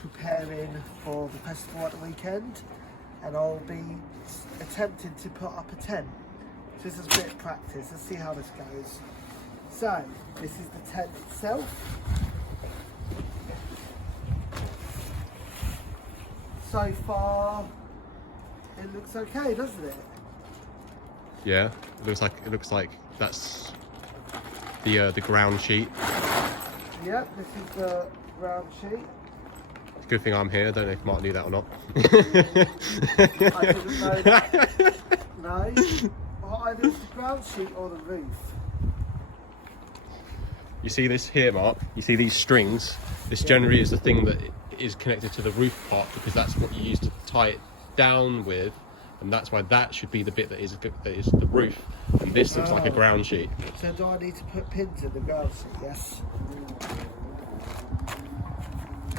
preparing for the festival at the weekend, and I'll be attempting to put up a tent. Just as a bit of practice. Let's see how this goes. So, this is the tent itself. So far, it looks okay, doesn't it? Yeah, it looks like that's the ground sheet. Yep, this is the ground sheet. Good thing I'm here. I don't know if Mark knew that or not. I didn't know that. No. What is the ground sheet or the roof? You see this here, Mark? You see these strings? This generally is the thing that is connected to the roof part, because that's what you use to tie it down with, and that's why that should be the bit that is the roof, and this looks like a ground sheet. So do I need to put pins in the ground sheet? Yes.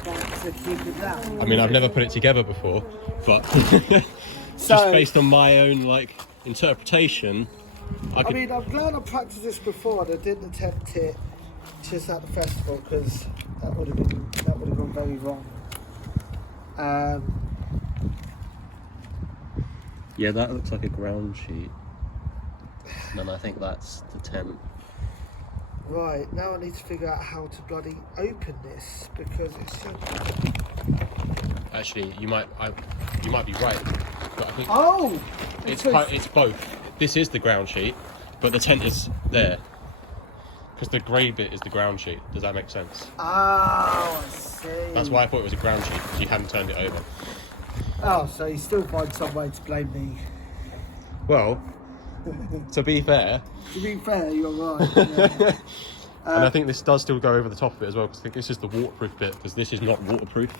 To keep it down. I mean, I've never put it together before, but just based on my own interpretation, I mean, I'm glad I practiced this before and I didn't attempt it just at the festival, because that would have gone very wrong. Yeah, that looks like a ground sheet, and I think that's the tent. Right, now I need to figure out how to bloody open this, because it should... Actually, you might be right, but I think it's both. This is the ground sheet, but the tent is there, because the grey bit is the ground sheet. Does that make sense? Oh, I see. That's why I thought it was a ground sheet, because you hadn't turned it over. Oh, so you still find some way to blame me. Well, to be fair... To be fair, you're right. Yeah. And I think this does still go over the top of it as well, because I think this is the waterproof bit, because this is not waterproof.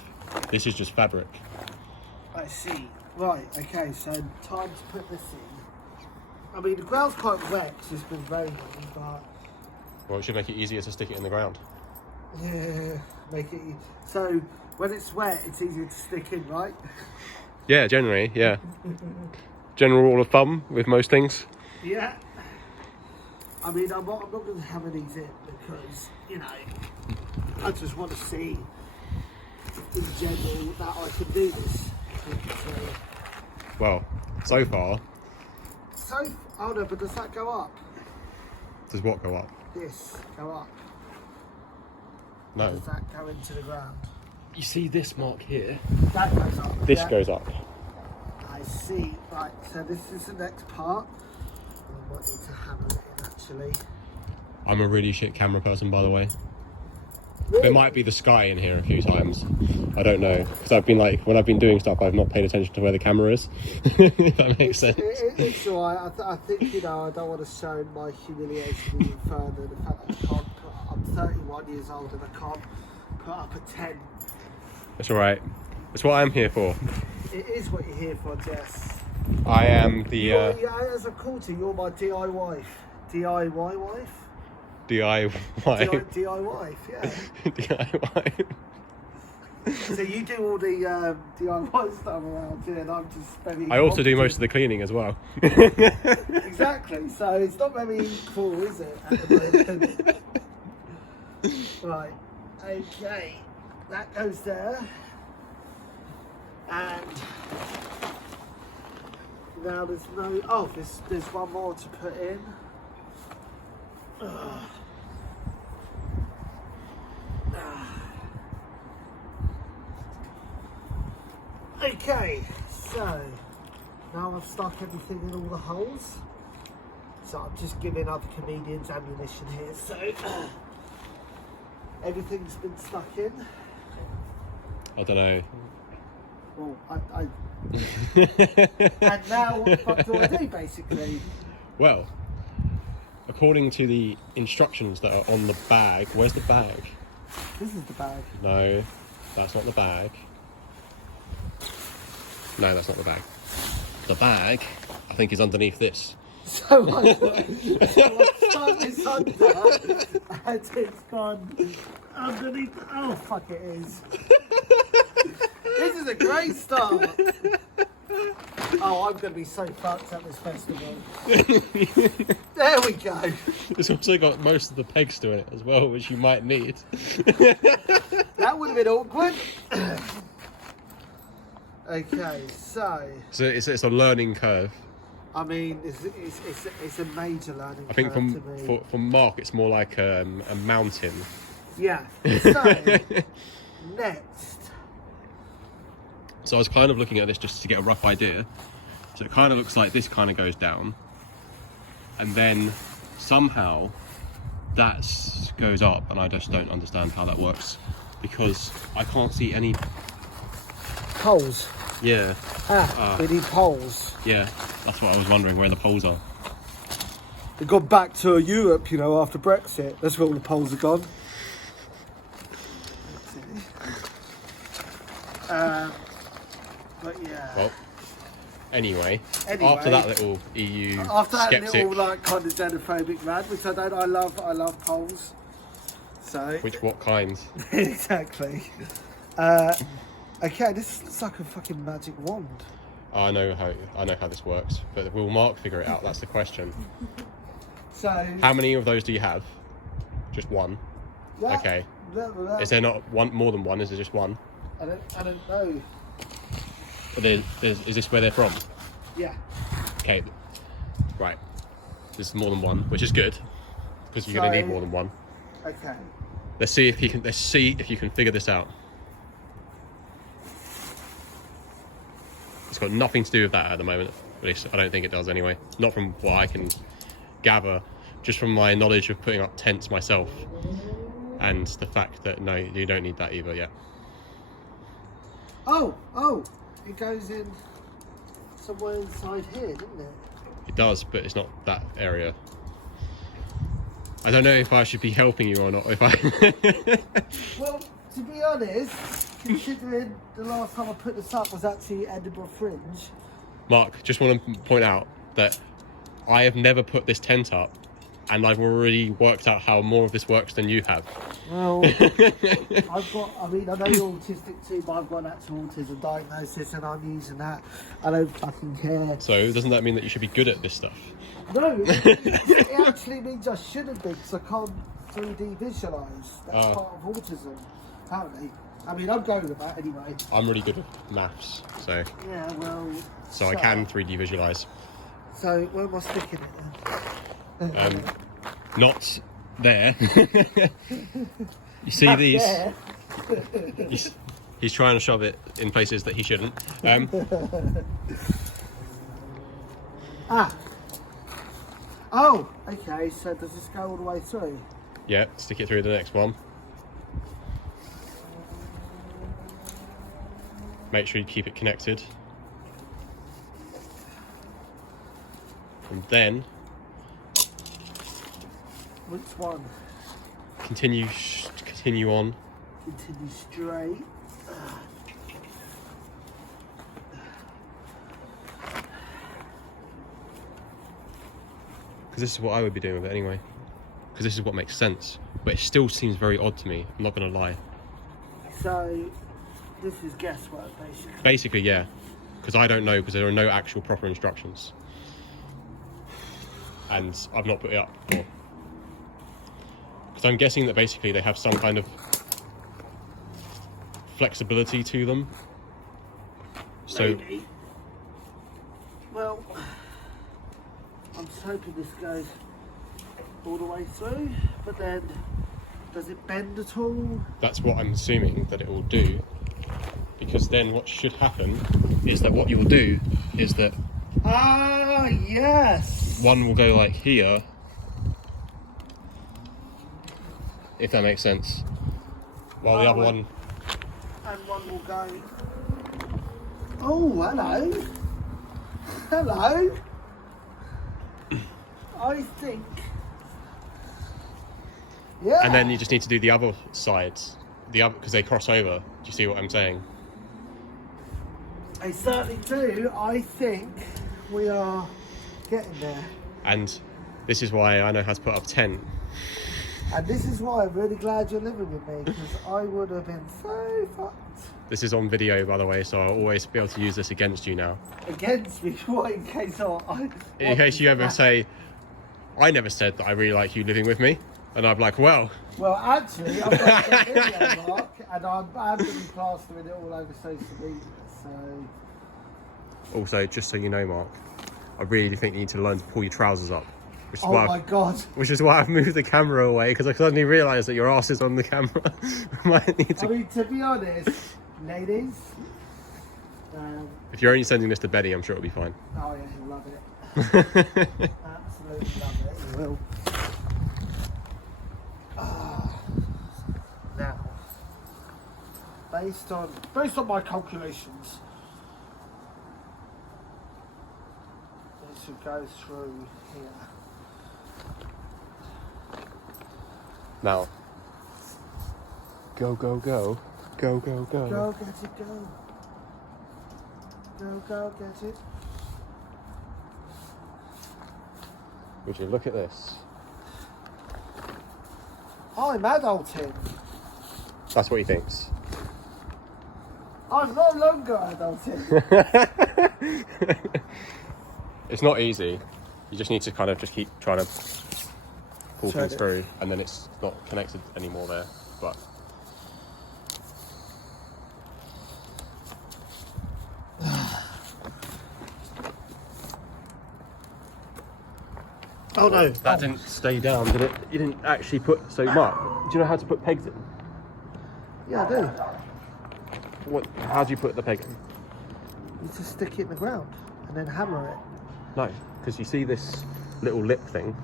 This is just fabric. I see. Right, okay, so time to put this in. I mean, the ground's quite wet because it's been raining, but... Well, it should make it easier to stick it in the ground. Yeah, make it... So, when it's wet, it's easier to stick in, right? Yeah, generally, yeah. General rule of thumb with most things. Yeah. I mean, I'm not going to hammer these in because, you know, I just want to see in general that I can do this. Well, so far... Oh no, but does that go up? Does what go up? This go up? No. Does that go into the ground? You see this mark here? That goes up. This goes up. I see. Right, so this is the next part. I might need to hammer it in, actually. I'm a really shit camera person, by the way. Really? There might be the sky in here a few times. I don't know, because I've been when I've been doing stuff, I've not paid attention to where the camera is. If that makes sense. It's alright. I think, you know, I don't want to show my humiliation even further. The fact that I can't I'm 31 years old and I can't put up a 10. It's alright. It's what I'm here for. It is what you're here for, Jess. I am the... Yeah, as a culture, you're my DIY wife. DIY wife? DIY. DIY wife, yeah. DIY. So you do all the DIY stuff around here, and I'm just very... I also do most of the cleaning as well. Exactly, so it's not very cool, is it, at the moment? Right, okay, that goes there. And now there's no... Oh, there's one more to put in. Okay, so now I've stuck everything in all the holes. So I'm just giving other comedians ammunition here. So everything's been stuck in. I don't know. Well, and now what the fuck do I do, basically? Well, according to the instructions that are on the bag, where's the bag? This is the bag. No, that's not the bag. No, that's not the bag. The bag, I think, is underneath this. So I stuck this under, and it's gone underneath. Oh, fuck, it is. This is a great start. Oh, I'm going to be so fucked at this festival. There we go. It's also got most of the pegs to it as well, which you might need. That would have been awkward. Okay, so So it's a learning curve. I mean, it's a major learning I think curve to me. for Mark, it's more like a mountain. Yeah. So next. So I was kind of looking at this just to get a rough idea. So it kind of looks like this kind of goes down, and then somehow that goes up, and I just don't understand how that works because I can't see any. Poles. Yeah. We need poles. Yeah, that's what I was wondering, where the poles are. They got back to Europe, you know, after Brexit. That's where all the poles are gone. But yeah. Well, anyway, after that little EU After that skeptic, little like kind of xenophobic rant, which I don't, I love poles. So. what kinds? Exactly. Okay, this looks like a fucking magic wand. I know how this works, but will Mark figure it out? That's the question. So. How many of those do you have? Just one. Yeah, Okay. that- Is there not more than one? Is there just one? I don't know. But is this where they're from? Yeah. Okay. Right. There's more than one, which is good because you're going to need more than one. Okay. Let's see if you can figure this out. It's got nothing to do with that at the moment. At least I don't think it does anyway. Not from what I can gather, just from my knowledge of putting up tents myself, and the fact that no, you don't need that either yet. Oh, it goes in somewhere inside here, doesn't it? It does, but it's not that area. I don't know if I should be helping you or not. If I Well, to be honest, considering the last time I put this up was actually Edinburgh Fringe. Mark, just want to point out that I have never put this tent up, and I've already worked out how more of this works than you have. Well, I know you're autistic too, but I've got an actual autism diagnosis and I'm using that. I don't fucking care. So doesn't that mean that you should be good at this stuff? No, it actually means I shouldn't be because I can't 3D visualise. That's part of autism, apparently. I mean, I'm going with that anyway. I'm really good at maths, so Yeah, well... So I can 3D visualise. So, where am I sticking it then? Not there. You see these? There. He's trying to shove it in places that he shouldn't. Oh, okay, so does this go all the way through? Yeah, stick it through the next one. Make sure you keep it connected. And then Which one? continue on. Continue straight. Because this is what I would be doing with it anyway. Because this is what makes sense. But it still seems very odd to me, I'm not going to lie. So, this is guesswork, basically. Basically, yeah. Because I don't know, because there are no actual proper instructions. And I've not put it up before. Because I'm guessing that basically they have some kind of flexibility to them. So, Maybe. Well, I'm just hoping this goes all the way through, but then does it bend at all? that's what I'm assuming that it will do. Because then what should happen is that what you'll do is that Ah, yes! one will go like here, if that makes sense, while the other one... And one will go... Oh, hello! Hello! I think... Yeah! And then you just need to do the other sides, because they cross over. Do you see what I'm saying? I certainly do. I think we are getting there. And this is why I know how to put up a tent. And this is why I'm really glad you're living with me, because I would have been so fucked. This is on video, by the way, so I'll always be able to use this against you now. Against me? What, in case In case you ever say, I never said that I really like you living with me. And I'm like, well. Well, actually, I've got a video, Mark, and I'm going to be plastering it all over social media, so... Also, just so you know, Mark, I really think you need to learn to pull your trousers up. Which is Oh my God. Which is why I've moved the camera away, because I suddenly realised that your ass is on the camera. Might need to... I mean, to be honest, ladies... if you're only sending this to Betty, I'm sure it'll be fine. Oh yeah, he'll love it. Absolutely love it, he will. Now, based on my calculations, this should go through here. Now, go, go, go. Go, go, go. Go get it, go. Go, go get it. Would you look at this? I'm adulting. That's what he thinks. I'm no longer adulting. It's not easy. You just need to kind of just keep trying to pull things through, and then it's not connected anymore there. But oh no, that didn't stay down, did it? You didn't actually put. So, Mark, do you know how to put pegs in? Yeah, I do. What? How do you put the peg in? You just stick it in the ground and then hammer it. No, because you see this little lip thing.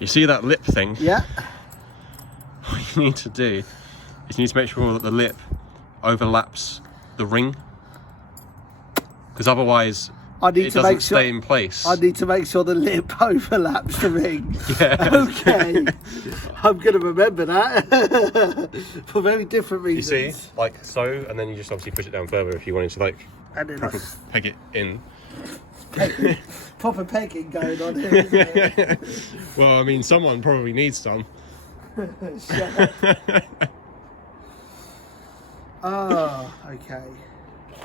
You see that lip thing? Yeah. What you need to do is you need to make sure that the lip overlaps the ring, because otherwise it doesn't stay in place. I need to make sure the lip overlaps the ring. Yeah. Okay. I'm going to remember that for very different You reasons. see, like so, and then you just obviously push it down further if you wanted to, like, And then proper peg it in. proper pegging going on here, isn't it? Well, I mean, someone probably needs some. Shut up. Oh, okay.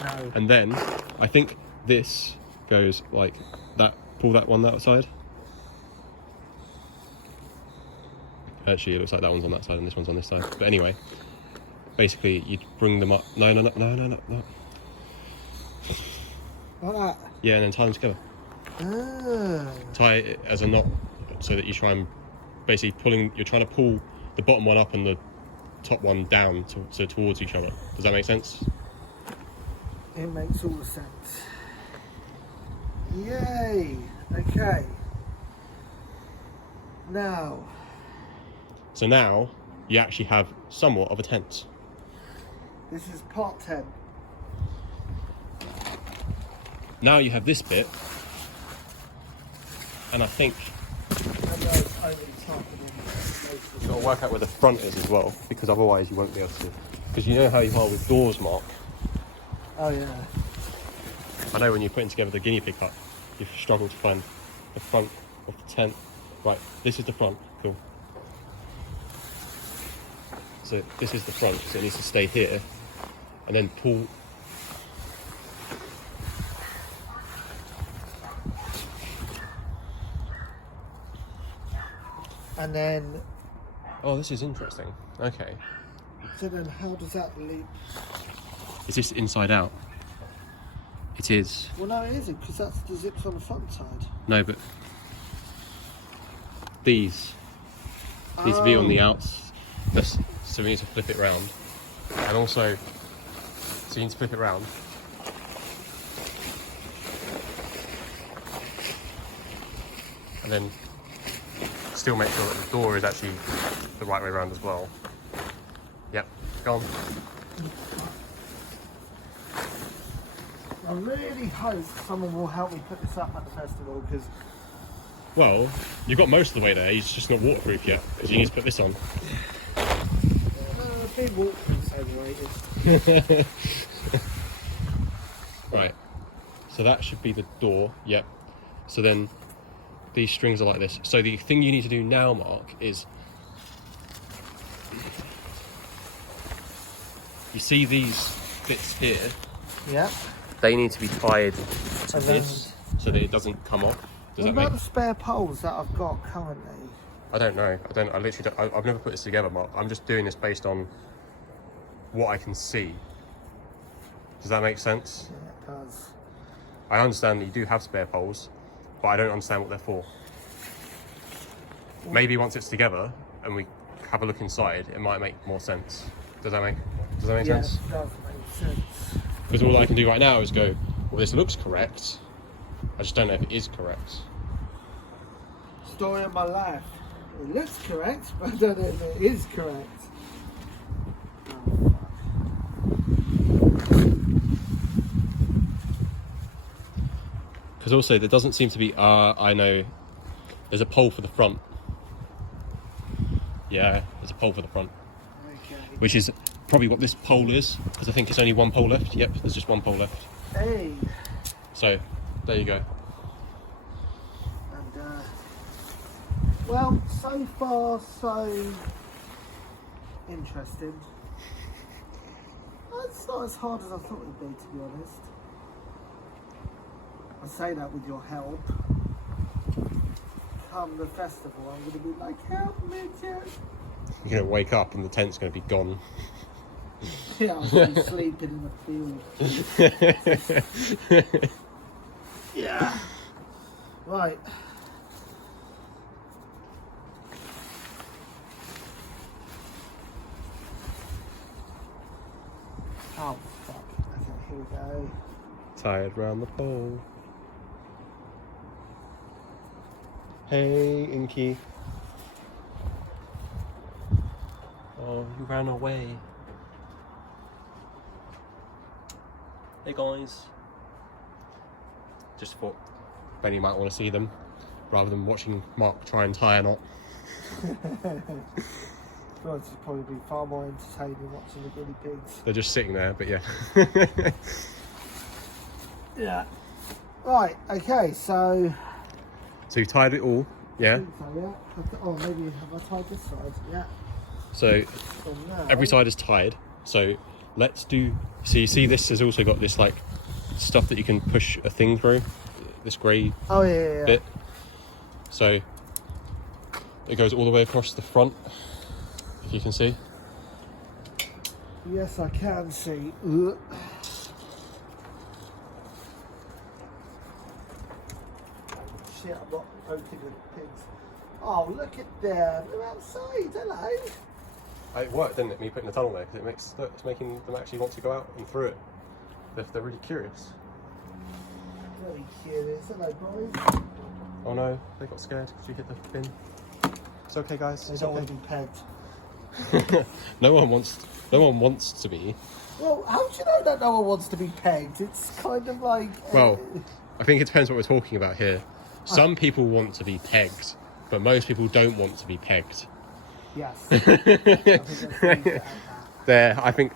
No. And then I think this goes like that. Pull that one that side. Actually, it looks like that one's on that side and this one's on this side. But anyway, basically, you'd bring them up. No. Like that? Yeah, and then tie them together. Ah. Tie it as a knot, so that you try and basically you're trying to pull the bottom one up and the top one down so towards each other. Does that make sense? It makes all the sense. Yay! Okay. Now. So now you actually have somewhat of a tent. This is part 10. Now you have this bit, and I think you've got to work out where the front is as well, because otherwise you won't be able to. Because you know how you are with doors, Mark. Oh yeah. I know when you're putting together the guinea pig hut, you've struggled to find the front of the tent. Right, this is the front. Cool. So this is the front, so it needs to stay here, and then pull. And then. Oh, this is interesting. Okay. So then, how does that leap? Is this inside out? It is. Well, no, it isn't, because that's the zips on the front side. No, but these need to be on the outs. So we need to flip it round, and also, so you need to flip it round. And then still make sure that the door is actually the right way around as well. Yep, go on. I really hope someone will help me put this up at the festival, because... Well, you've got most of the way there, it's just not waterproof yet, because you need to put this on. Being waterproof is overrated. Right, so that should be the door, yep. So then these strings are like this. So the thing you need to do now, Mark, is you see these bits here? Yeah. They need to be tied to And then- this so that it doesn't come off. Does What that about make the spare poles that I've got currently? I don't know. I literally don't, I've never put this together, Mark. I'm just doing this based on what I can see. Does that make sense? Yeah, it does. I understand that you do have spare poles, but I don't understand what they're for. Maybe once it's together and we have a look inside, it might make more sense. Does that make sense? Yeah, it does make sense. Because all I can do right now is go, well, this looks correct. I just don't know if it is correct. Story of my life. It looks correct, but I don't know if it is correct. Because also there doesn't seem to be, I know, there's a pole for the front. Yeah, there's a pole for the front. Okay. Which is probably what this pole is, because I think it's only one pole left. Yep, there's just one pole left. Hey. So, there you go. And, well, so far, so interesting. It's not as hard as I thought it would be, to be honest. I say that with your help. Come the festival, I'm going to be like, help me, Jack. You're going to wake up and the tent's going to be gone. Yeah, I'll be sleeping in the field. Yeah. Right. Oh, fuck. Okay, here we go. Tied round the pole. Hey, Inky. Oh, you ran away. Hey, guys. Just thought Benny might want to see them, rather than watching Mark try and tie a knot. Well, it's probably be far more entertaining watching the guinea pigs. They're just sitting there, but yeah. Yeah. Right, okay, so... So you've tied it all, yeah? So, yeah. Oh, maybe have I tied this side? Yeah. So Now, every side is tied. So let's do. So you see, this has also got this like stuff that you can push a thing through. This grey oh yeah. bit. So it goes all the way across the front, if you can see. Yes, I can see. Shit, I'm not poking the pigs. Oh, look at them. They're outside. Hello. It worked, didn't it? Me putting the tunnel there, because it's making them actually want to go out and through it. They're really curious. Very curious. Hello, boys. Oh no, they got scared because you hit the bin. It's okay, guys. They It's don't okay. want to be pegged. No one wants to be. Well, how do you know that no one wants to be pegged? It's kind of like... Well, I think it depends what we're talking about here. Some people want to be pegged, but most people don't want to be pegged. Yes. I think There, I think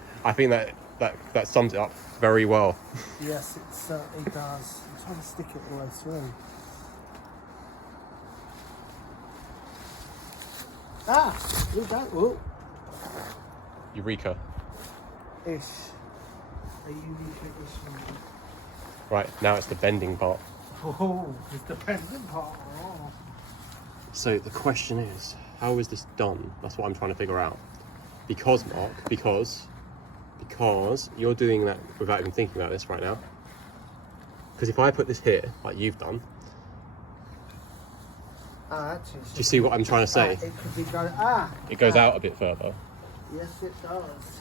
that sums it up very well. yes, it certainly does. I'm trying to stick it all the way through. Here we go. Whoa. Eureka. Ish. A Eureka-ish movie. Right, now it's the bending part. Oh, it's the pendant part. Oh. So the question is, how is this done? That's what I'm trying to figure out. Because, Mark, because you're doing that without even thinking about this right now. Because if I put this here, like you've done, Actually, do you see what I'm trying to say? it could be going... It goes out a bit further. Yes, it does.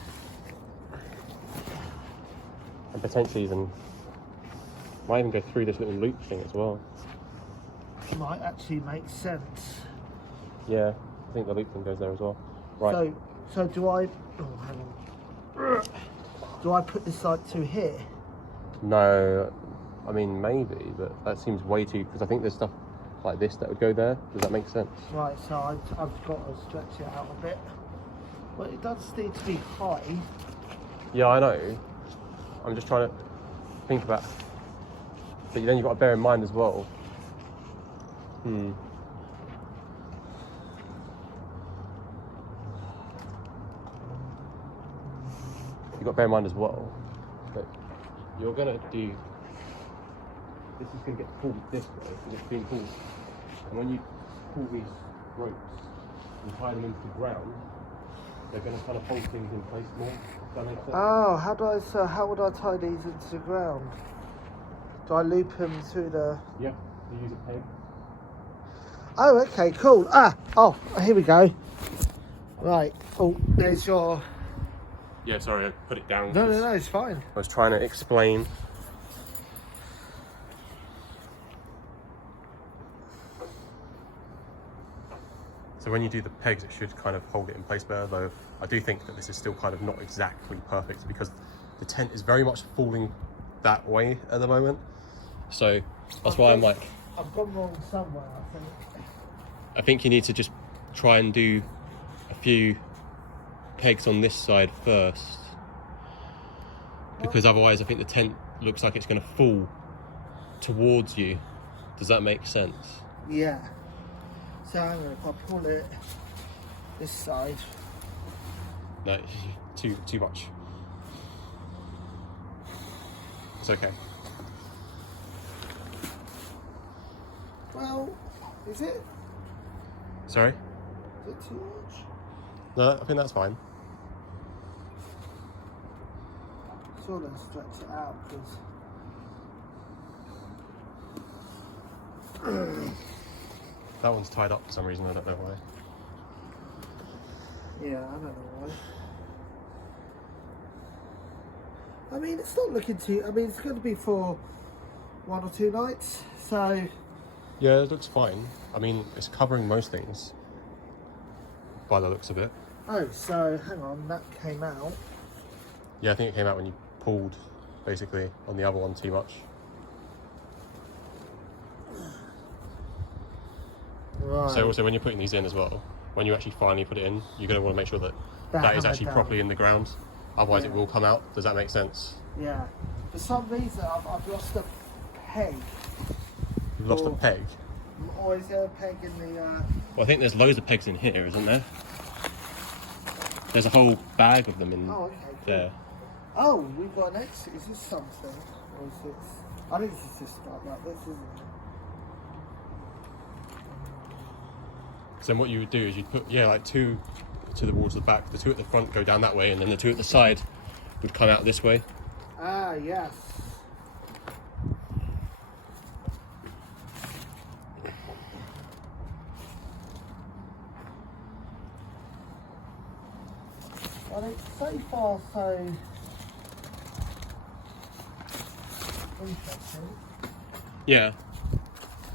And potentially even, might even go through this little loop thing as well. Might actually make sense. Yeah, I think the loop thing goes there as well. Right. So do I... Oh, hang on. Do I put this like to here? No, I mean maybe, but that seems way too, because I think there's stuff like this that would go there. Does that make sense? Right, so I've got to stretch it out a bit. Well, it does need to be high. Yeah, I know. I'm just trying to think about, but then you've got to bear in mind as well. You've got to bear in mind as well that you're going to do, this is going to get pulled this way, because it's being pulled. And when you pull these ropes, and tie them into the ground, they're going to kind of hold things in place more. Does that make sense? Oh, how would I tie these into the ground? Do I loop them through the... Yeah, you use a peg. Oh, okay, cool. Oh, here we go. Right. Oh, there's your... Yeah, sorry, I put it down. No, it's fine. I was trying to explain. So when you do the pegs, it should kind of hold it in place better, though I do think that this is still kind of not exactly perfect because the tent is very much falling that way at the moment. So that's why I'm like... I've gone wrong somewhere, I think. I think you need to just try and do a few pegs on this side first. Because otherwise I think the tent looks like it's going to fall towards you. Does that make sense? Yeah. So hang on, if I pull it this side. No, too much. It's okay. Well, is it? Sorry? Is it too much? No, I think that's fine. Sort of stretch it out because That one's tied up for some reason, I don't know why. yeah, I don't know why. I mean, it's not looking too... I mean, it's going to be for 1 or 2 nights, so... Yeah, it looks fine. I mean, it's covering most things by the looks of it. Oh, so hang on, that came out. Yeah, I think it came out when you pulled, basically, on the other one too much. Right. So also when you're putting these in as well, when you actually finally put it in, you're going to want to make sure that that is actually properly in the ground. Otherwise it will come out. Does that make sense? Yeah. For some reason, I've lost a peg. You've lost a peg? Or is there a peg in the... Well, I think there's loads of pegs in here, isn't there? There's a whole bag of them in there. Oh, we've got an exit. Is this something? Or is this... I think this is just like this, isn't it? So then what you would do is you'd put, like 2 towards the back, the 2 at the front go down that way, and then the 2 at the side would come out this way. Ah, yes. Well, it's so far so interesting. Yeah.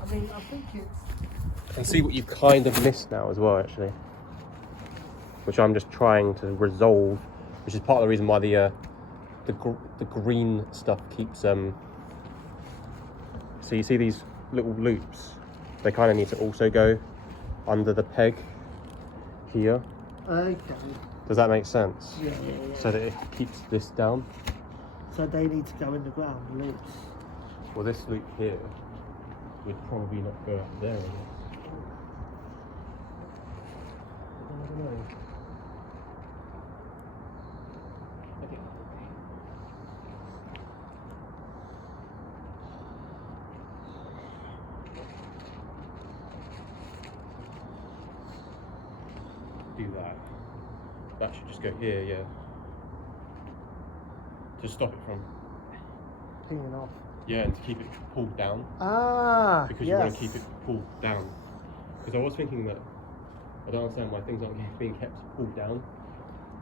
I mean, I think it's... I can see what you've kind of missed now as well, actually. Which I'm just trying to resolve, which is part of the reason why the green stuff keeps... So you see these little loops? They kind of need to also go under the peg here. Okay. Does that make sense? Yeah. So that it keeps this down. So they need to go in the ground, loops. Well, this loop here would probably not go up there, I guess. I don't know. Do that. That should just go here, yeah. To stop it from Peeling off. Yeah, and to keep it pulled down. Ah, because you want to keep it pulled down. Because I was thinking that I don't understand why things aren't being kept pulled down.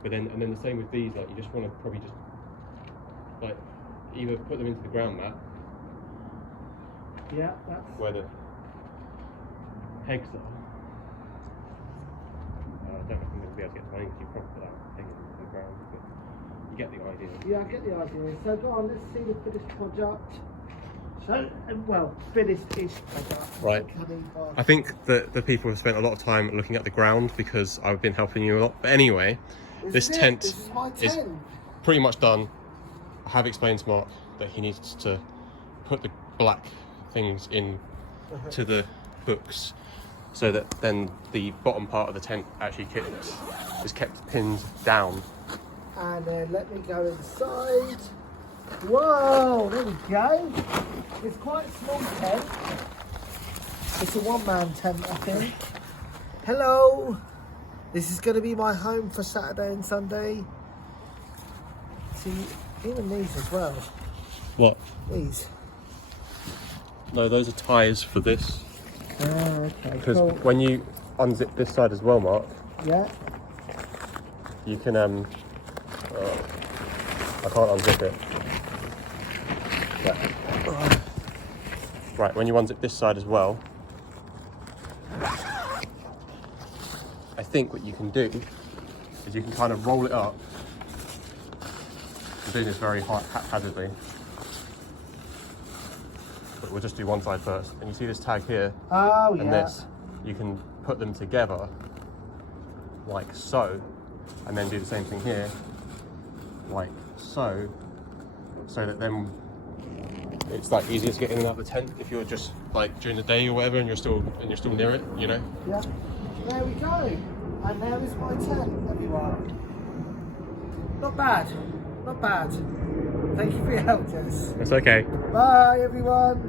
But then, and then the same with these, like you just want to probably just like either put them into the ground mat. Yeah, that's where the pegs are. I don't know if I'm going to be able to get to mine because you probably put that peg into the ground, but you get the idea. Yeah, I get the idea. So go on, let's see the finished product. So, well, finished-ish product. Right. I think that the people have spent a lot of time looking at the ground because I've been helping you a lot. But anyway, this tent is pretty much done. I have explained to Mark that he needs to put the black things in to the hooks so that then the bottom part of the tent actually is kept pinned down. And then let me go inside. Whoa, there we go. It's quite a small tent. It's a one-man tent, I think. Hello. This is going to be my home for Saturday and Sunday. See, even these as well. What? These. No, those are ties for this. Oh, okay. Because Cool. when you unzip this side as well, Mark, Yeah. you can I can't unzip it. Yeah. Right, when you unzip this side as well, I think what you can do is you can kind of roll it up. I'm doing this very haphazardly, but we'll just do one side first. And you see this tag here, Oh, and this, you can put them together like so, and then do the same thing here, like so, so that then it's like easier to get in and out of the tent if you're just like during the day or whatever, and you're still near it, you know. Yeah. There we go. And there is my tent, everyone. Not bad. Not bad. Thank you for your help, Jess. It's okay. Bye, everyone.